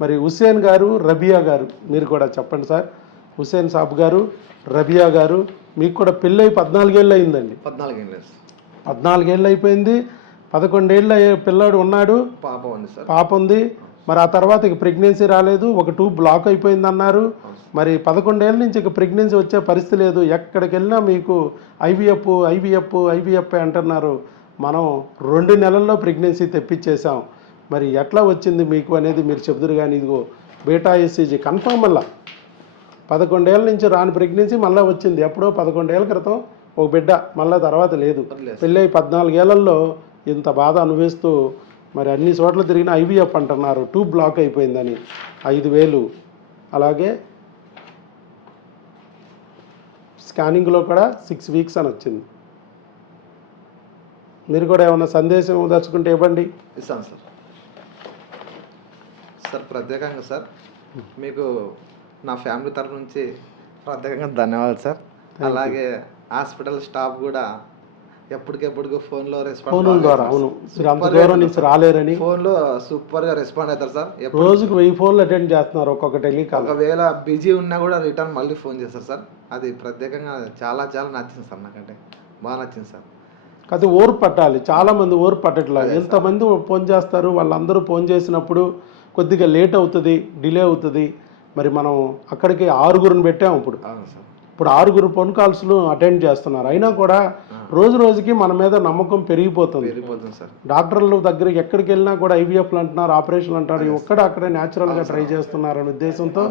మరి హుస్సేన్ గారు రబియా గారు మీరు కూడా చెప్పండి సార్. హుస్సేన్ సాబ్ గారు రబియా గారు మీకు కూడా పెళ్ళై పద్నాలుగేళ్ళు అయిందండి. పద్నాలుగు ఏం లేదు పద్నాలుగేళ్ళు అయిపోయింది. పదకొండేళ్ళు పిల్లాడు ఉన్నాడు. పాప ఉంది సార్. పాప ఉంది. మరి ఆ తర్వాత ఇక ప్రెగ్నెన్సీ రాలేదు. ఒక ట్యూబ్ బ్లాక్ అయిపోయింది అన్నారు. మరి పదకొండేళ్ళ నుంచి ఇక ప్రెగ్నెన్సీ వచ్చే పరిస్థితి లేదు. ఎక్కడికి వెళ్ళినా మీకు ఐవీఎఫ్ ఐవీఎఫ్ ఐవీఎఫ్ అంటున్నారు. మనం రెండు నెలల్లో ప్రెగ్నెన్సీ తెప్పించేసాం మరి ఎట్లా వచ్చింది మీకు అనేది మీరు చెబుదురు కానీ ఇదిగో బీటా ఎస్సీజీ కన్ఫర్మ్ మళ్ళా. పదకొండేళ్ళ నుంచి రాని ప్రెగ్నెన్సీ మళ్ళీ వచ్చింది. ఎప్పుడో పదకొండేళ్ళ క్రితం ఒక బిడ్డ మళ్ళీ తర్వాత లేదు. పెళ్ళై పద్నాలుగేళ్ళలో ఇంత బాధ అనుభవిస్తూ మరి అన్ని చోట్ల తిరిగిన ఐవీఎఫ్ అంటున్నారు. ట్యూబ్ బ్లాక్ అయిపోయిందని. ఐదు వేలు. అలాగే స్కానింగ్లో కూడా సిక్స్ వీక్స్ అని వచ్చింది. మీరు కూడా ఏమైనా సందేశం దచ్చుకుంటే ఇవ్వండి. ఇస్తాను సార్. సార్ ప్రత్యేకంగా సార్. మీకు నా ఫ్యామిలీ తరఫు నుంచి ప్రత్యేకంగా ధన్యవాదాలు సార్. అలాగే హాస్పిటల్ స్టాఫ్ కూడా ఎప్పటికెప్పటికి ఫోన్లో ఫోనుల ద్వారా అవును. మీరు అంత దూరం నుంచి రాలేరని. ఫోన్లో సూపర్గా రెస్పాండ్ అవుతారు సార్. రోజుకు వెయ్యి ఫోన్లు అటెండ్ చేస్తున్నారు ఒక్కొక్క టెలికాల్ ఒకవేళ బిజీ ఉన్నా కూడా రిటర్న్ మళ్ళీ ఫోన్ చేస్తారు సార్. అది ప్రత్యేకంగా చాలా చాలా నచ్చింది సార్ నాకంటే. బాగా నచ్చింది సార్. అది ఓర్పు పట్టాలి. చాలా మంది ఓర్పు పట్టట్లా ఎంతమంది ఫోన్ చేస్తారు? వాళ్ళందరూ ఫోన్ చేసినప్పుడు కొద్దిగా లేట్ అవుతుంది డిలే అవుతుంది. మరి మనం అక్కడికి ఆరుగురిని పెట్టాం ఇప్పుడు. ఇప్పుడు ఆరుగురు ఫోన్ కాల్స్ను అటెండ్ చేస్తున్నారు. అయినా కూడా రోజు రోజుకి మన మీద నమ్మకం పెరిగిపోతుంది. వెళ్ళిపోతుంది సార్. డాక్టర్ల దగ్గరికి ఎక్కడికి వెళ్ళినా కూడా ఐవీఎఫ్లు అంటున్నారు ఆపరేషన్లు అంటారు ఒక్కడ అక్కడే న్యాచురల్గా ట్రై చేస్తున్నారనే ఉద్దేశంతో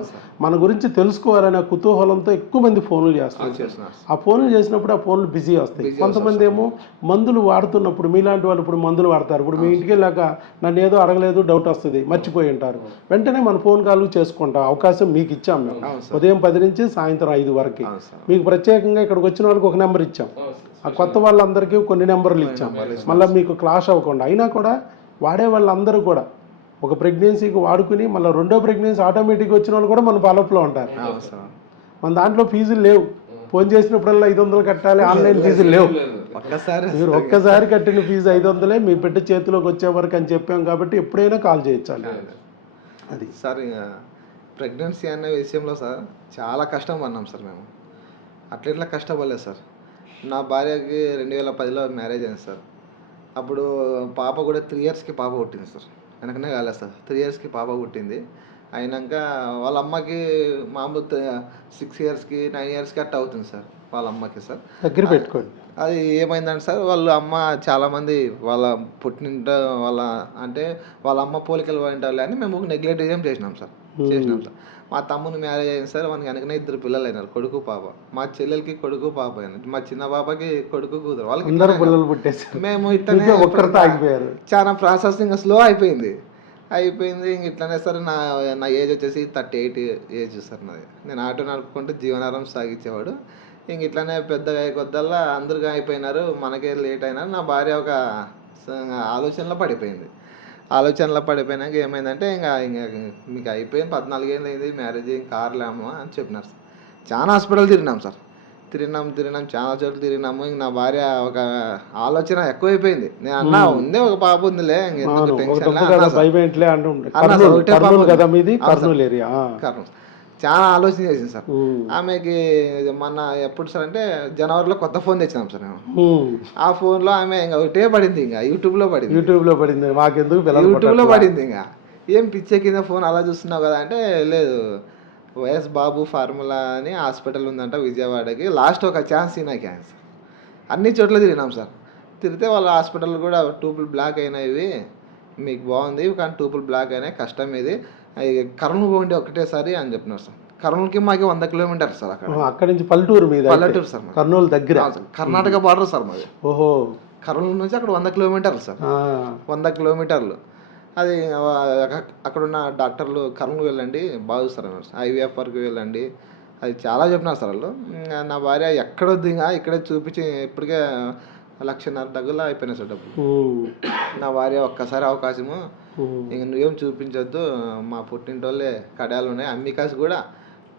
మన గురించి తెలుసుకోవాలనే కుతూహలంతో ఎక్కువ మంది ఫోన్లు చేస్తారు చేస్తున్నారు ఆ ఫోన్లు చేసినప్పుడు ఆ ఫోన్లు బిజీ వస్తాయి. కొంతమంది ఏమో మందులు వాడుతున్నప్పుడు మీలాంటి వాళ్ళు ఇప్పుడు మందులు వాడతారు. ఇప్పుడు మీ ఇంటికి వెళ్ళాక నన్ను ఏదో అడగలేదు డౌట్ వస్తుంది మర్చిపోయి ఉంటారు. వెంటనే మన ఫోన్ కాల్ చేసుకుంటాం అవకాశం మీకు ఇచ్చాం మేము. ఉదయం పది నుంచి సాయంత్రం ఐదు వరకు. మీకు ప్రత్యేకంగా ఇక్కడికి వచ్చిన వాళ్ళకి ఒక నెంబర్ ఇచ్చాం. ఆ కొత్త వాళ్ళందరికీ కొన్ని నెంబర్లు ఇచ్చాం. మళ్ళీ మీకు క్లాష్ అవ్వకుండా. అయినా కూడా వాడే వాళ్ళందరూ కూడా ఒక ప్రెగ్నెన్సీకి వాడుకుని మళ్ళీ రెండో ప్రెగ్నెన్సీ ఆటోమేటిక్గా వచ్చిన వాళ్ళు కూడా మన ఫాలోఅప్లో ఉంటారు. అవును సార్. మన దాంట్లో ఫీజులు లేవు. ఫోన్ చేసినప్పుడల్లా ఐదు వందలు కట్టాలి ఆన్లైన్ ఫీజులు లేవు. ఒక్కసారి మీరు ఒక్కసారి కట్టిన ఫీజు ఐదు వందలే మీ బిడ్డ చేతిలోకి వచ్చే వరకు అని చెప్పాం కాబట్టి ఎప్పుడైనా కాల్ చేయొచ్చాలి అది. సార్ ప్రెగ్నెన్సీ అనే విషయంలో సార్ చాలా కష్టం పడినాం సార్ మేము. అట్లా ఇట్లా కష్టపడలేదు సార్. నా భార్యకి రెండు వేల పదిలో మ్యారేజ్ అయింది సార్. అప్పుడు పాప కూడా త్రీ ఇయర్స్కి పాప పుట్టింది సార్. వెనకనే కాలేదు సార్. త్రీ ఇయర్స్కి పాప పుట్టింది. అయినాక వాళ్ళ అమ్మకి మామూలు సిక్స్ ఇయర్స్కి నైన్ ఇయర్స్కి అట్ట అవుతుంది సార్. వాళ్ళ అమ్మకి సార్. దగ్గర పెట్టుకోండి. అది ఏమైందంటే సార్ వాళ్ళ అమ్మ చాలామంది వాళ్ళ పుట్టినింట వాళ్ళ అంటే వాళ్ళ అమ్మ పోలికలు ఉంటారు అని మేము నెగ్లెక్ట్ ఏం చేసినాం సార్. చేసినాం సార్. మా తమ్ముని మ్యారేజ్ అయింది సార్ మనకి వెనకనే ఇద్దరు పిల్లలు అయినారు కొడుకు పాప. మా చెల్లెలకి కొడుకు పాప అయినారు. మా చిన్న పాపకి కొడుకు కూతురు. వాళ్ళకి పిల్లలు పుట్టేశారు. మేము ఇట్లనే చాలా ప్రాసెసింగ్ స్లో అయిపోయింది. అయిపోయింది ఇంక ఇట్లానే సార్ నా నా ఏజ్ వచ్చేసి థర్టీ ఎయిట్ ఏజ్ సార్ నాది. నేను ఆటో నడుపుకుంటూ జీవనారం సాగించేవాడు. ఇంక ఇట్లానే పెద్దగా అయ్యే కొద్దల్లా అందరుగా అయిపోయినారు మనకే లేట్ అయినా నా భార్య ఒక ఆలోచనలో పడిపోయింది. ఆలోచనలో పడిపోయినాక ఏమైందంటే ఇంకా ఇంకా మీకు అయిపోయింది పద్నాలుగేళ్ళు అయింది మ్యారేజ్ కార్లేము అని చెప్పినారు సార్. చాలా హాస్పిటల్ తిరిగినాం సార్. తిరిగినాం తిరిగినాం చాలా చోట్ల తిరిగినాము. ఇంక నా భార్య ఒక ఆలోచన ఎక్కువైపోయింది. నేను అన్నా ఉంది ఒక పాప ఉందిలే ఇంక ఎందుకు అవును ఒక టెన్షన్ అన్నా సార్, కర్నూలు ఒకటే పాపం చాలా ఆలోచన చేసింది సార్. ఆమెకి మొన్న ఎప్పుడు సార్ అంటే జనవరిలో కొత్త ఫోన్ తెచ్చినాం సార్ మేము. ఆ ఫోన్లో ఆమె ఇంకా ఒకటే పడింది ఇంకా యూట్యూబ్లో పడింది. యూట్యూబ్లో పడింది. మాకెందుకు యూట్యూబ్లో పడింది ఇంకా. ఏం పిచ్చే కింద ఫోన్ అలా చూస్తున్నావు కదా అంటే లేదు. వైఎస్ బాబు ఫార్ములా అని హాస్పిటల్ ఉందంట విజయవాడకి. లాస్ట్ ఒక ఛాన్స్ ఈయన క్యాన్సర్ అన్ని చోట్ల తిరిగినాం సార్. తిరిగితే వాళ్ళ హాస్పిటల్ కూడా టూపులు బ్లాక్ అయినాయి మీకు బాగుంది కానీ టూపులు బ్లాక్ అయినాయి. కష్టం ఇది. కర్నూలు పోండి ఒకటేసారి అని చెప్పినారు సార్. కర్నూలుకి మాకు వంద కిలోమీటర్ సార్ అక్కడ. అక్కడి నుంచి పల్లెటూరు మీద. పల్లెటూరు సార్. కర్నూలు దగ్గర. కర్ణాటక బార్డర్ సార్ మాది. ఓహో. కర్నూలు నుంచి అక్కడ వంద కిలోమీటర్లు సార్. వంద కిలోమీటర్లు. అది అక్క- అక్కడున్న డాక్టర్లు కర్నూలు వెళ్ళండి బాగా చూస్తారు అన్నారు ఐవీఎఫ్ వరకు వెళ్ళండి. అది చాలా చెప్పినారు సార్ వాళ్ళు. నా భార్య ఎక్కడొద్దు ఇంకా ఇక్కడే చూపించి ఇప్పటికే లక్షన్నర దగ్గరలో అయిపోయినాయి సార్ డబ్బులు. ఉమ్, నా భార్య ఒక్కసారి అవకాశము. ఇంక నువ్వేం చూపించొద్దు మా పుట్టింటోళ్ళే కడాలు ఉన్నాయి. అమ్మికాస్ కూడా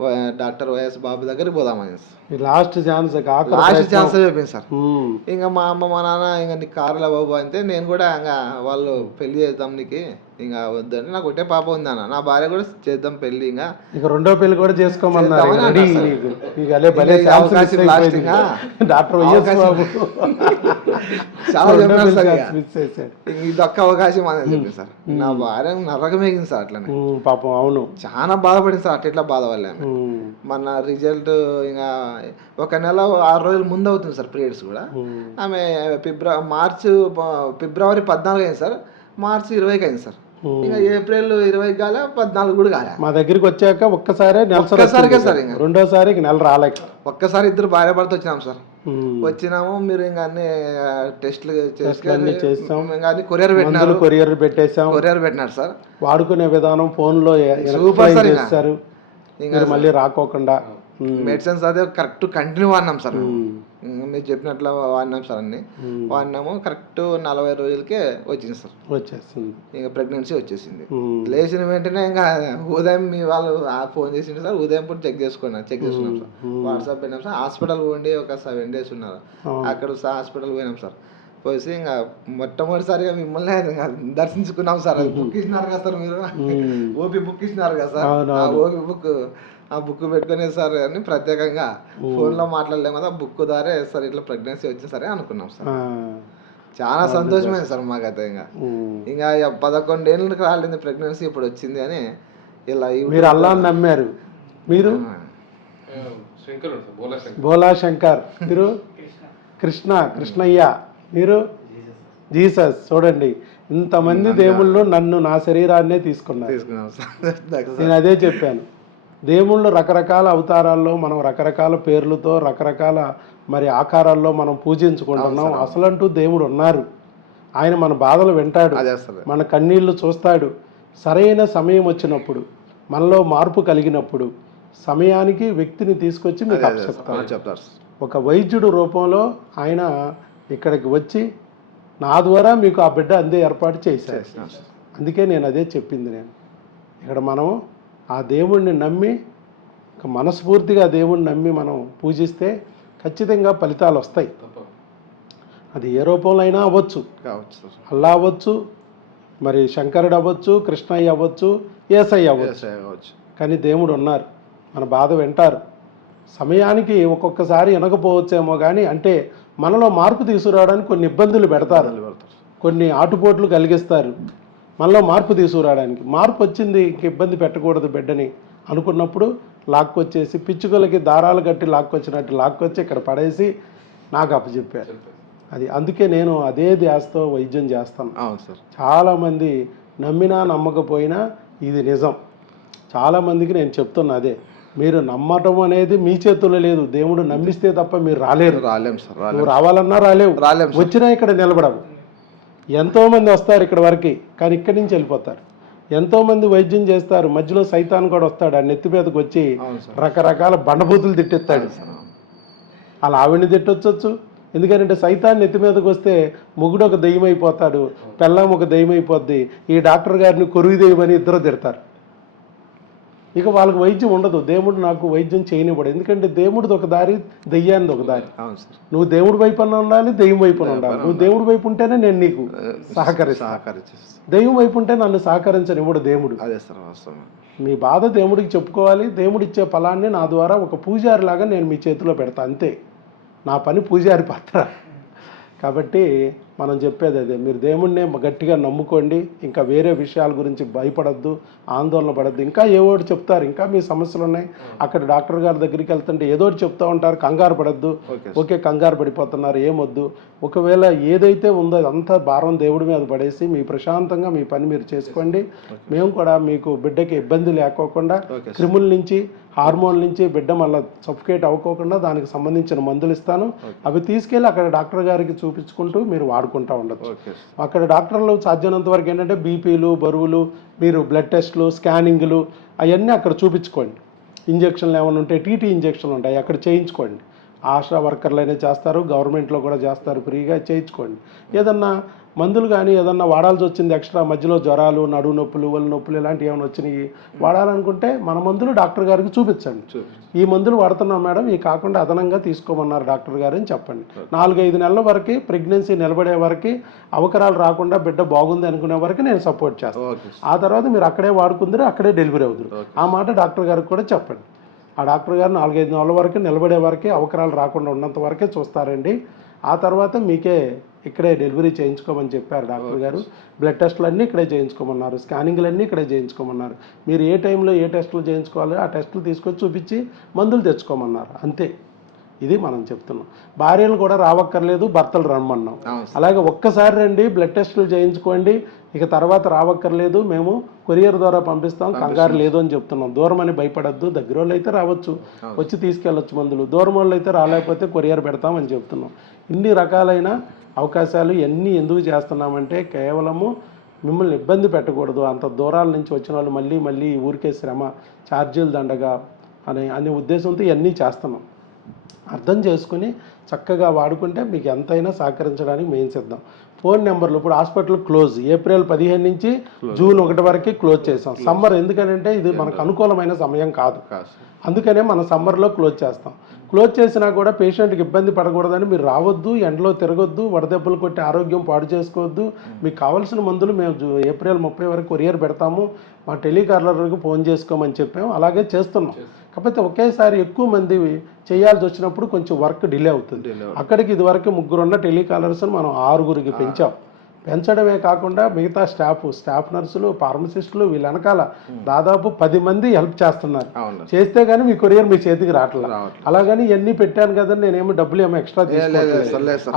వ- డాక్టర్ వైఎస్ బాబు దగ్గరికి పోదామని లాస్ట్ ఛాన్స్ లాస్ట్. ఛాన్స్ చెప్పింది సార్. ఇంకా మా అమ్మ మా నాన్న ఇంకా నీ కారులో బాబు అంటే నేను కూడా ఇంకా వాళ్ళు పెళ్ళి చేద్దాం నీకు ఇంకా వద్దని నాకు ఒకటే పాప ఉంది అన్న నా భార్య కూడా చేద్దాం పెళ్ళి ఇంకా. ఇక రెండో పెళ్ళి కూడా చేసుకోమన్నారు నీకు నీకు. Doctor YS. బాబు. చాలా సార్ ఇది ఒక్క అవకాశం అనేది చెప్పింది సార్. నా భార్య నరకమేగింది సార్ అట్లనే. ఉమ్, పాపం అవును. చాలా బాధపడింది సార్ అట్లా బాధ వల్ల ఆమె. ఉమ్, మన రిజల్ట్ ఇంకా ఒక నెల ఆరు రోజుల ముందు అవుతుంది సార్ పీరియడ్స్ కూడా. ఆమె ఫిబ్రవరి మార్చ్ ఫిబ్రవరి పద్నాలుగు అయింది సార్. మార్చి ఇరవైకి అయింది సార్. ఇంకా ఏప్రిల్ ఇరవై కాలే పద్నాలుగు కూడా కాలే మా దగ్గరికి వచ్చాక ఒక్కసారే ఒక్కసారికే. సార్ ఇంకా. రెండోసారి నెల రాలేక ఒక్కసారి ఇద్దరు భార్య భర్త వచ్చినాం సార్. వచ్చినాము మీరు ఇంకా అన్ని టెస్ట్లు అన్ని చేస్తాం. కొరియర్ పెట్టినారు కొరియర్ పెట్టేశాం కొరియర్ పెట్టినారు సార్ వాడుకునే విధానం ఫోన్లో సూపర్ సార్ ఇంకా. చేస్తారు ఇంకా మీరు మళ్ళీ రాకోకుండా మెడిసిన్స్ అదే కరెక్ట్ కంటిన్యూ వాడినాం సార్. ఉమ్, ఇంకా మీరు చెప్పినట్లు వాడినాం సార్ అన్ని. వాడినాము కరెక్ట్ నలభై రోజులకే వచ్చింది సార్. వచ్చేస్తుంది ఇంకా ప్రెగ్నెన్సీ వచ్చేసింది. లేచిన వెంటనే ఇంకా ఉదయం మీ వాళ్ళు ఆ ఫోన్ చేసిండు సార్ ఉదయం పూట చెక్ చేసుకున్నాం చెక్ చేసుకున్నాం సార్. వాట్సాప్ పోయినాం సార్. హాస్పిటల్ పోండి ఒక సెవెన్ డేస్ ఉన్నారు. అక్కడ హాస్పిటల్ పోయినాం సార్. పోసి ఇంకా మొట్టమొదటిసారిగా మిమ్మల్ని దర్శించుకున్నాం సార్. అది బుక్ ఇచ్చినారు కదా సార్ మీరు. ఓపీ బుక్ ఇచ్చినారు కదా సార్. ఓపీ బుక్ ఆ బుక్ పెట్టుకునే సార్ అని ప్రత్యేకంగా ఫోన్లో మాట్లాడలేము కదా బుక్ ద్వారా సార్ ఇట్లా ప్రెగ్నెన్సీ వచ్చింది సరే అనుకున్నాం సార్. చాలా సంతోషమైంది సార్ మాకైతే ఇంకా. ఇంకా ఇక పదకొండేళ్ళకి రాలేదు ప్రెగ్నెన్సీ ఇప్పుడు వచ్చింది అని ఇలా మీరు అల్లాని నమ్మారు. మీరు? బోలా శంకర్. మీరు? కృష్ణ కృష్ణయ్య. మీరు? జీసస్. చూడండి ఇంతమంది దేవుళ్ళు నన్ను నా శరీరాన్నే తీసుకున్నారు. నేను అదే చెప్పాను. దేవుళ్ళు రకరకాల అవతారాల్లో మనం రకరకాల పేర్లతో రకరకాల మరి ఆకారాల్లో మనం పూజించుకుంటున్నాం. అసలంటూ దేవుడు ఉన్నారు. ఆయన మన బాధలు వింటాడు. మన కన్నీళ్ళు చూస్తాడు. సరైన సమయం వచ్చినప్పుడు మనలో మార్పు కలిగినప్పుడు సమయానికి వ్యక్తిని తీసుకొచ్చి మీకు చెప్తారు సార్. ఒక వైద్యుడు రూపంలో ఆయన ఇక్కడికి వచ్చి నా ద్వారా మీకు ఆ బిడ్డ అందే ఏర్పాటు చేశారు అందుకే నేను అదే చెప్పింది నేను. ఇక్కడ మనం ఆ దేవుణ్ణి నమ్మి మనస్ఫూర్తిగా దేవుణ్ణి నమ్మి మనం పూజిస్తే ఖచ్చితంగా ఫలితాలు వస్తాయి. అది ఏ రూపంలో అయినా అవ్వచ్చు. కావచ్చు. అల్లా అవ్వచ్చు మరి శంకరుడు అవ్వచ్చు కృష్ణయ్య అవ్వచ్చు ఏసయ్య అవ్వచ్చు. కానీ దేవుడు ఉన్నారు. మన బాధ వింటారు. సమయానికి ఒక్కొక్కసారి వినకపోవచ్చేమో కానీ అంటే మనలో మార్పు తీసుకురావడానికి కొన్ని ఇబ్బందులు పడతారు. కొన్ని ఆటుపోట్లు కలిగిస్తారు. మనలో మార్పు తీసుకురావడానికి. మార్పు వచ్చింది ఇంక ఇబ్బంది పెట్టకూడదు బిడ్డని అనుకున్నప్పుడు లాక్కొచ్చేసి పిచ్చుకలకి దారాలు కట్టి లాక్కొచ్చినట్టు లాక్కొచ్చి ఇక్కడ పడేసి నాకు అప్పచెప్పారు. అది అందుకే నేను అదే ధ్యాసతో వైద్యం చేస్తాను. అవును సార్. చాలామంది నమ్మినా నమ్మకపోయినా ఇది నిజం. చాలామందికి నేను చెప్తున్నా అదే. మీరు నమ్మటం అనేది మీ చేతుల్లో లేదు. దేవుడు నమ్మిస్తే తప్ప మీరు రాలేరు. రాలేం సార్ రావాలన్నా రాలేవు. రాలేం సార్. వచ్చినా ఇక్కడ నిలబడవు. ఎంతోమంది వస్తారు ఇక్కడ వరకు కానీ ఇక్కడి నుంచి వెళ్ళిపోతారు. ఎంతోమంది వైద్యం చేస్తారు మధ్యలో సైతాన్ కూడా వస్తాడు ఆ నెత్తి మీదకి వచ్చి రకరకాల బండబూతులు తిట్టిస్తాడు. అలా ఆవిడని తిట్టొచ్చు. ఎందుకంటే సైతాన్ నెత్తి మీదకి వస్తే మొగుడు ఒక దెయ్యం అయిపోతాడు పెళ్ళాం ఒక దెయ్యం అయిపోద్ది ఈ డాక్టర్ గారిని కొరుగు దెయ్యమని ఇద్దరు తిడతారు. ఇక వాళ్ళకి వైద్యం ఉండదు. దేవుడు నాకు వైద్యం చేయనివ్వడు. ఎందుకంటే దేవుడిది ఒక దారి దెయ్యానిది ఒక దారి. నువ్వు దేవుడి వైపున ఉండాలి దెయ్యం వైపున ఉండాలి. నువ్వు దేవుడి వైపు ఉంటేనే నేను నీకు సహకరించేస్తాం దెయ్యం వైపు ఉంటే నన్ను సహకరించనివ్వడు దేవుడు. అదే సార్ వాస్తవం. మీ బాధ దేవుడికి చెప్పుకోవాలి. దేవుడు ఇచ్చే ఫలాన్ని నా ద్వారా ఒక పూజారి లాగా నేను మీ చేతిలో పెడతా. అంతే. నా పని పూజారి పాత్ర. కాబట్టి మనం చెప్పేది అదే. మీరు దేవుణ్ణే గట్టిగా నమ్ముకోండి ఇంకా వేరే విషయాల గురించి భయపడద్దు ఆందోళన పడద్దు ఇంకా ఏవోటి చెప్తారు ఇంకా మీ సమస్యలు ఉన్నాయి. అక్కడ డాక్టర్ గారి దగ్గరికి వెళ్తుంటే ఏదో ఒకటి చెప్తా ఉంటారు కంగారు పడద్దు. ఓకే కంగారు పడిపోతున్నారు ఏమొద్దు. ఒకవేళ ఏదైతే ఉందో అదంతా భారం దేవుడి మీద పడేసి మీ ప్రశాంతంగా మీ పని మీరు చేసుకోండి. మేము కూడా మీకు బిడ్డకి ఇబ్బంది లేకోకుండా క్రిముల నుంచి హార్మోన్ నుంచి బిడ్డ మళ్ళీ సఫికేట్ అవ్వకోకుండా దానికి సంబంధించిన మందులు ఇస్తాను. అవి తీసుకెళ్ళి అక్కడ డాక్టర్ గారికి చూపించుకుంటూ మీరు వాడుకుంటూ ఉండొచ్చు. అక్కడ డాక్టర్లు సాధ్యమైనంత వరకు ఏంటంటే బీపీలు బరువులు మీరు బ్లడ్ టెస్ట్లు స్కానింగ్లు అవన్నీ అక్కడ చూపించుకోండి. ఇంజక్షన్లు ఏమైనా ఉంటే టీటీ ఇంజక్షన్లు ఉంటాయి అక్కడ చేయించుకోండి. ఆశా వర్కర్లు అయినా చేస్తారు గవర్నమెంట్లో కూడా చేస్తారు ఫ్రీగా చేయించుకోండి. ఏదన్నా మందులు కానీ ఏదన్నా వాడాల్సి వచ్చింది ఎక్స్ట్రా మధ్యలో జ్వరాలు నడువు నొప్పులు ఒళ్ళు నొప్పులు ఇలాంటివి ఏమైనా వచ్చినాయి వాడాలనుకుంటే మన మందులు డాక్టర్ గారికి చూపించండి. చూపించు. ఈ మందులు వాడుతున్నాం మేడం ఈ కాకుండా అదనంగా తీసుకోమన్నారు డాక్టర్ గారు అని చెప్పండి. నాలుగైదు నెలల వరకు ప్రెగ్నెన్సీ నిలబడే వరకు అవకరాలు రాకుండా బిడ్డ బాగుంది అనుకునే వరకు నేను సపోర్ట్ చేస్తాను ఆ తర్వాత మీరు అక్కడే వాడుకుందరు అక్కడే డెలివరీ అవుతారు ఆ మాట డాక్టర్ గారికి కూడా చెప్పండి. ఆ డాక్టర్ గారు నాలుగైదు నెలల వరకు నిలబడే వరకే అవకరాలు రాకుండా ఉన్నంత వరకే చూస్తారండి. ఆ తర్వాత మీకే ఇక్కడే డెలివరీ చేయించుకోమని చెప్పారు డాక్టర్ గారు. బ్లడ్ టెస్టులు అన్నీ ఇక్కడే చేయించుకోమన్నారు స్కానింగ్లు అన్నీ ఇక్కడే చేయించుకోమన్నారు. మీరు ఏ టైంలో ఏ టెస్టులు చేయించుకోవాలో ఆ టెస్టులు తీసుకొచ్చి చూపించి మందులు తెచ్చుకోమన్నారు అంతే. ఇది మనం చెప్తున్నాం. భార్యలు కూడా రావక్కర్లేదు భర్తలు రమ్మన్నాం. అలాగే ఒక్కసారి రండి బ్లడ్ టెస్టులు చేయించుకోండి ఇక తర్వాత రావక్కర్లేదు మేము కొరియర్ ద్వారా పంపిస్తాం కంగారు లేదు అని చెప్తున్నాం. దూరం అని భయపడద్దు దగ్గర వాళ్ళు అయితే రావచ్చు వచ్చి తీసుకెళ్ళొచ్చు మందులు. దూరం వాళ్ళు అయితే రాలేకపోతే కొరియర్ పెడతామని చెప్తున్నాం. ఇన్ని రకాలైన అవకాశాలు ఎన్ని ఎందుకు చేస్తున్నామంటే కేవలము మిమ్మల్ని ఇబ్బంది పెట్టకూడదు. అంత దూరాల నుంచి వచ్చిన వాళ్ళు మళ్ళీ మళ్ళీ ఊరికే శ్రమ ఛార్జీలు దండగా అనే అనే ఉద్దేశంతో ఇవన్నీ చేస్తున్నాం. అర్థం చేసుకుని చక్కగా వాడుకుంటే మీకు ఎంతైనా సహకరించడానికి మేము సిద్ధం ఫోన్ నెంబర్లు ఇప్పుడు హాస్పిటల్ క్లోజ్. ఏప్రిల్ పదిహేను నుంచి జూన్ ఒకటి వరకు క్లోజ్ చేసాం. సమ్మర్ ఎందుకంటే ఇది మనకు అనుకూలమైన సమయం కాదు. అందుకనే మనం సమ్మర్లో క్లోజ్ చేస్తాం. క్లోజ్ చేసినా కూడా పేషెంట్కి ఇబ్బంది పడకూడదని మీరు రావద్దు ఎండలో తిరగొద్దు వడదెబ్బలు కొట్టి ఆరోగ్యం పాడు చేసుకోవద్దు. మీకు కావాల్సిన మందులు మేము ఏప్రిల్ ముప్పై వరకు కొరియర్ పెడతాము. మా టెలికాలర్కి ఫోన్ చేసుకోమని చెప్పాము అలాగే చేస్తున్నాం. కాకపోతే ఒకేసారి ఎక్కువ మంది చేయాల్సి వచ్చినప్పుడు కొంచెం వర్క్ డిలే అవుతుంది. అక్కడికి ఇదివరకు ముగ్గురు ఉన్న టెలికాలర్స్ మనం ఆరుగురికి పెంచాం. పెంచడమే కాకుండా మిగతా స్టాఫ్ స్టాఫ్ నర్సులు ఫార్మసిస్టులు వీళ్ళ వెనకాల దాదాపు పది మంది హెల్ప్ చేస్తున్నారు. చేస్తే కానీ మీ కొరియర్ మీ చేతికి రావట్లేదు. అలాగని ఇవన్నీ పెట్టాను కదా నేనేమో డబ్బులు ఏమో ఎక్స్ట్రా.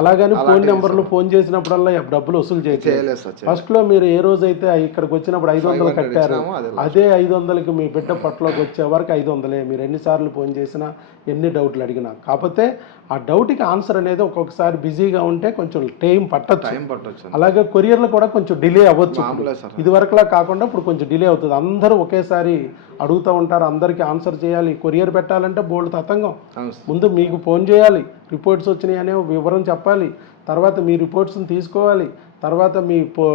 అలాగని ఫోన్ నెంబర్లు ఫోన్ చేసినప్పుడల్లా డబ్బులు వసూలు చేయలేదు. ఫస్ట్లో మీరు ఏ రోజు అయితే ఇక్కడికి వచ్చినప్పుడు ఐదు వందలు 500 కట్టారు అదే ఐదు వందలకి మీ బిడ్డ పట్లోకి వచ్చే వరకు ఐదు వందలే. మీరు ఎన్నిసార్లు ఫోన్ చేసినా ఎన్ని డౌట్లు అడిగినా. కాకపోతే ఆ డౌట్కి ఆన్సర్ అనేది ఒక్కొక్కసారి బిజీగా ఉంటే కొంచెం టైం పట్టచ్చు. టైం పట్టొచ్చు. అలాగే కొరియర్లు కూడా కొంచెం డిలే అవ్వచ్చు ఇది వరకులా కాకుండా ఇప్పుడు కొంచెం డిలే అవుతుంది. అందరూ ఒకేసారి అడుగుతూ ఉంటారు అందరికీ ఆన్సర్ చేయాలి. కొరియర్ పెట్టాలంటే బోల్డ్ తతంగం. ముందు మీకు ఫోన్ చేయాలి రిపోర్ట్స్ వచ్చినాయి అనే వివరం చెప్పాలి తర్వాత మీ రిపోర్ట్స్ని తీసుకోవాలి తర్వాత మీ పో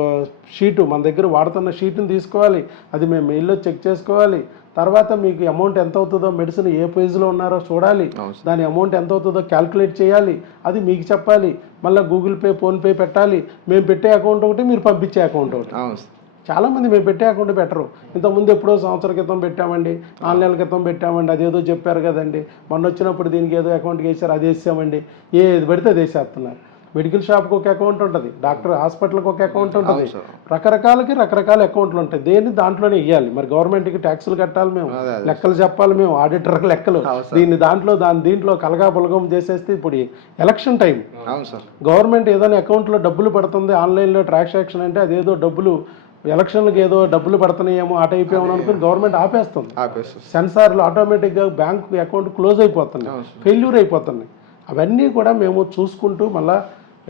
షీటు మన దగ్గర వాడుతున్న షీట్ని తీసుకోవాలి అది మేము మెయిల్లో చెక్ చేసుకోవాలి తర్వాత మీకు అమౌంట్ ఎంత అవుతుందో మెడిసిన్ ఏ పేజ్లో ఉన్నారో చూడాలి. దాని అమౌంట్ ఎంత అవుతుందో క్యాల్కులేట్ చేయాలి. అది మీకు చెప్పాలి. మళ్ళీ గూగుల్ పే ఫోన్పే పెట్టాలి. మేము పెట్టే అకౌంట్ ఒకటి మీరు పంపించే అకౌంట్ ఒకటి. చాలామంది మేము పెట్టే అకౌంట్ పెట్టరు. ఇంతకుముందు ఎప్పుడో సంవత్సరం క్రితం పెట్టామండి. నాలుగు నెలల క్రితం పెట్టామండి. అదేదో చెప్పారు కదండి. మొన్న వచ్చినప్పుడు దీనికి ఏదో అకౌంట్కి వేసారు అది వేసామండి. ఏది పెడితే అది వేసేస్తున్నారు. మెడికల్ షాప్కి ఒక అకౌంట్ ఉంటుంది. డాక్టర్ హాస్పిటల్కి ఒక అకౌంట్ ఉంటుంది. రకరకాలకి రకరకాల అకౌంట్లు ఉంటాయి. దేన్ని దాంట్లోనే ఇవ్వాలి మరి గవర్నమెంట్కి ట్యాక్సులు కట్టాలి మేము. లెక్కలు చెప్పాలి మేము. ఆడిటర్ లెక్కలు. దీన్ని దాంట్లో దాని దీంట్లో కలగా పొలగం చేసేస్తే ఇప్పుడు ఎలక్షన్ టైం గవర్నమెంట్ ఏదైనా అకౌంట్లో డబ్బులు పడుతుంది ఆన్లైన్లో ట్రాన్సాక్షన్ అంటే అదేదో డబ్బులు ఎలక్షన్లకు ఏదో డబ్బులు పడుతున్నాయేమో ఆ టైప్ ఏమో అనుకుని గవర్నమెంట్ ఆపేస్తుంది. ఆపేసి సెన్సార్లు ఆటోమేటిక్గా బ్యాంక్ అకౌంట్ క్లోజ్ అయిపోతున్నాయి. ఫెయిల్యూర్ అయిపోతున్నాయి. అవన్నీ కూడా మేము చూసుకుంటూ మళ్ళా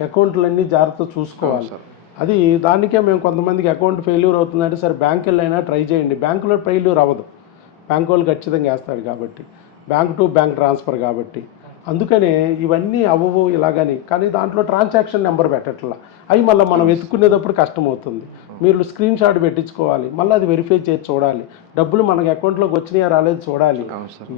అకౌంట్లన్నీ జాగ్రత్త చూసుకోవాలి. సార్. అది దానికే మేము కొంతమందికి అకౌంట్ ఫెయిల్యూర్ అవుతుందంటే సరే బ్యాంక్ వెళ్ళైనా ట్రై చేయండి. బ్యాంకులో ఫెయిల్యూర్ అవ్వదు. బ్యాంక్ వాళ్ళు ఖచ్చితంగా వేస్తాడు కాబట్టి. బ్యాంక్ టు బ్యాంక్ ట్రాన్స్ఫర్ కాబట్టి. అందుకనే ఇవన్నీ అవ్వవు ఇలాగని. కానీ దాంట్లో ట్రాన్సాక్షన్ నెంబర్ పెట్టట్లా. అవి మళ్ళీ మనం వెతుక్కునేటప్పుడు కష్టం అవుతుంది మీరు స్క్రీన్ షాట్ పెట్టించుకోవాలి. మళ్ళీ అది వెరిఫై చేసి చూడాలి. డబ్బులు మనకి అకౌంట్లోకి వచ్చినాయా రాలేదు చూడాలి.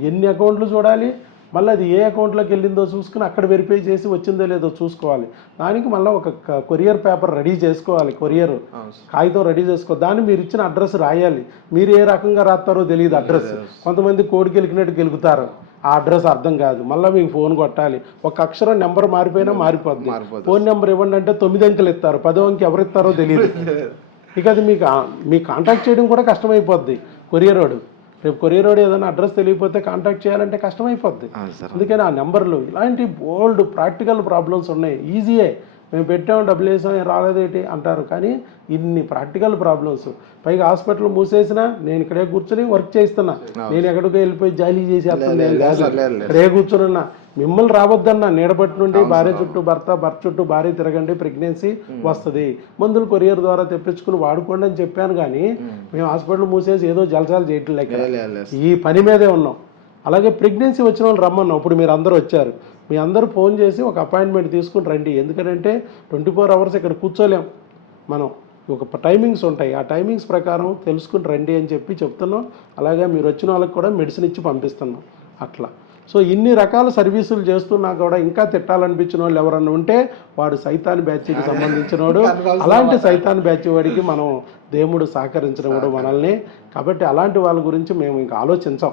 ఎన్ని అకౌంట్లు చూడాలి? మళ్ళీ అది ఏ అకౌంట్లోకి వెళ్ళిందో చూసుకుని అక్కడ వెరిఫై చేసి వచ్చిందో లేదో చూసుకోవాలి. దానికి మళ్ళీ ఒక కొరియర్ పేపర్ రెడీ చేసుకోవాలి కొరియర్ కాగితం రెడీ చేసుకో దాన్ని మీరు ఇచ్చిన అడ్రస్ రాయాలి. మీరు ఏ రకంగా రాస్తారో తెలియదు అడ్రస్ కొంతమంది కోడికి గెలికినట్టు గెలుగుతారు ఆ అడ్రస్ అర్థం కాదు. మళ్ళీ మీకు ఫోన్ కొట్టాలి. ఒక అక్షరం నెంబర్ మారిపోయినా మారిపోద్ది. మారిపోతుంది. ఫోన్ నెంబర్ ఇవ్వండి అంటే తొమ్మిది అంకెలు ఇస్తారు. పదో అంకె ఎవరు ఇస్తారో తెలియదు. ఇక అది మీకు మీకు కాంటాక్ట్ చేయడం కూడా కష్టమైపోద్ది. కొరియర్ వాడు. రేపు కొరియర్ వాడు ఏదైనా అడ్రస్ తెలియకపోతే కాంటాక్ట్ చేయాలంటే కష్టమైపోద్ది. అందుకని ఆ నెంబర్లు ఇలాంటి బోల్డ్ ప్రాక్టికల్ ప్రాబ్లమ్స్ ఉన్నాయి. ఈజీయే. మేము పెట్టాం డబ్బులు వేసాం ఏం రాలేదేంటి అంటారు. కానీ ఇన్ని ప్రాక్టికల్ ప్రాబ్లమ్స్. పైగా హాస్పిటల్ మూసేసినా నేను ఇక్కడే కూర్చొని వర్క్ చేస్తున్నా. నేను ఎక్కడికో వెళ్ళిపోయి జాలీ చేసేస్తాను లేదు. ఇక్కడే కూర్చున్నా మిమ్మల్ని రావద్దన్నా నీడబట్టి నుండి భార్య చుట్టూ భర్త భర్త చుట్టూ భార్య తిరగండి ప్రెగ్నెన్సీ వస్తుంది. మందులు కొరియర్ ద్వారా తెప్పించుకుని వాడుకోండి అని చెప్పాను కానీ మేము. హాస్పిటల్ మూసేసి ఏదో జలసాలు చేయట్లేదు లేదు, లేదు, లేదు. ఈ పని మీదే ఉన్నాం. అలాగే ప్రెగ్నెన్సీ వచ్చిన వాళ్ళు రమ్మన్నాం. ఇప్పుడు మీరు అందరూ వచ్చారు. మీ అందరూ ఫోన్ చేసి ఒక అపాయింట్మెంట్ తీసుకుని రండి. ఎందుకంటే ట్వంటీ ఫోర్ అవర్స్ ఇక్కడ కూర్చోలేం మనం. ఒక టైమింగ్స్ ఉంటాయి. ఆ టైమింగ్స్ ప్రకారం తెలుసుకుని రండి అని చెప్పి చెప్తున్నాం. అలాగే మీరు వచ్చిన వాళ్ళకి కూడా మెడిసిన్ ఇచ్చి పంపిస్తున్నాం. అట్లా. సో ఇన్ని రకాల సర్వీసులు చేస్తున్నా కూడా ఇంకా తిట్టాలనిపించిన వాళ్ళు ఎవరన్నా ఉంటే వాడు సైతాన్ బ్యాచ్కి సంబంధించిన వాడు అలాంటి సైతాన్ బ్యాచ్ వాడికి మనం దేవుడు సహకరించడం కూడా మనల్ని. కాబట్టి అలాంటి వాళ్ళ గురించి మేము ఇంకా ఆలోచించాం.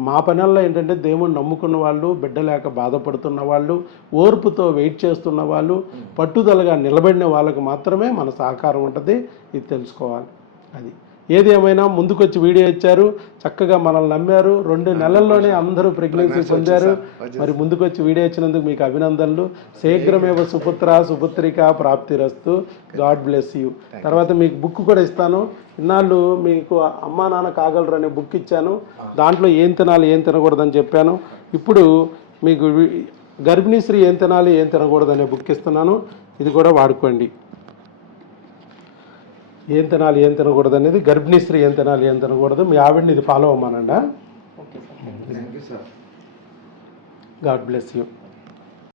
మా పనుల్లో ఏంటంటే దేవుడు నమ్ముకున్న వాళ్ళు బిడ్డ లేక బాధపడుతున్న వాళ్ళు ఓర్పుతో వెయిట్ చేస్తున్న వాళ్ళు పట్టుదలగా నిలబడిన వాళ్ళకి మాత్రమే మన సహకారం ఉంటుంది. ఇది తెలుసుకోవాలి. అది. ఏది ఏమైనా ముందుకొచ్చి వీడియో ఇచ్చారు చక్కగా మనల్ని నమ్మారు. రెండు నెలల్లోనే అందరూ ప్రెగ్నెన్సీ పొందారు. మరి ముందుకొచ్చి వీడియో ఇచ్చినందుకు మీకు అభినందనలు. శీఘ్రమేవ సుపుత్ర సుపుత్రిక ప్రాప్తిరస్తు. God bless you. తర్వాత మీకు బుక్ కూడా ఇస్తాను. ఇన్నాళ్ళు మీకు అమ్మా నాన్న కాగలరు అనే బుక్ ఇచ్చాను. దాంట్లో ఏం తినాలి ఏం తినకూడదని చెప్పాను. ఇప్పుడు మీకు గర్భిణీ స్త్రీ ఏం తినాలి ఏం తినకూడదు అనే బుక్ ఇస్తున్నాను. ఇది కూడా వాడుకోండి. ఏం తినాలి ఏం తినకూడదు అనేది గర్భిణీ స్త్రీ ఏం తినాలి ఏం తినకూడదు. మీ ఆవిడని ఇది follow అవ్వమానండా? Thank you sir God bless you.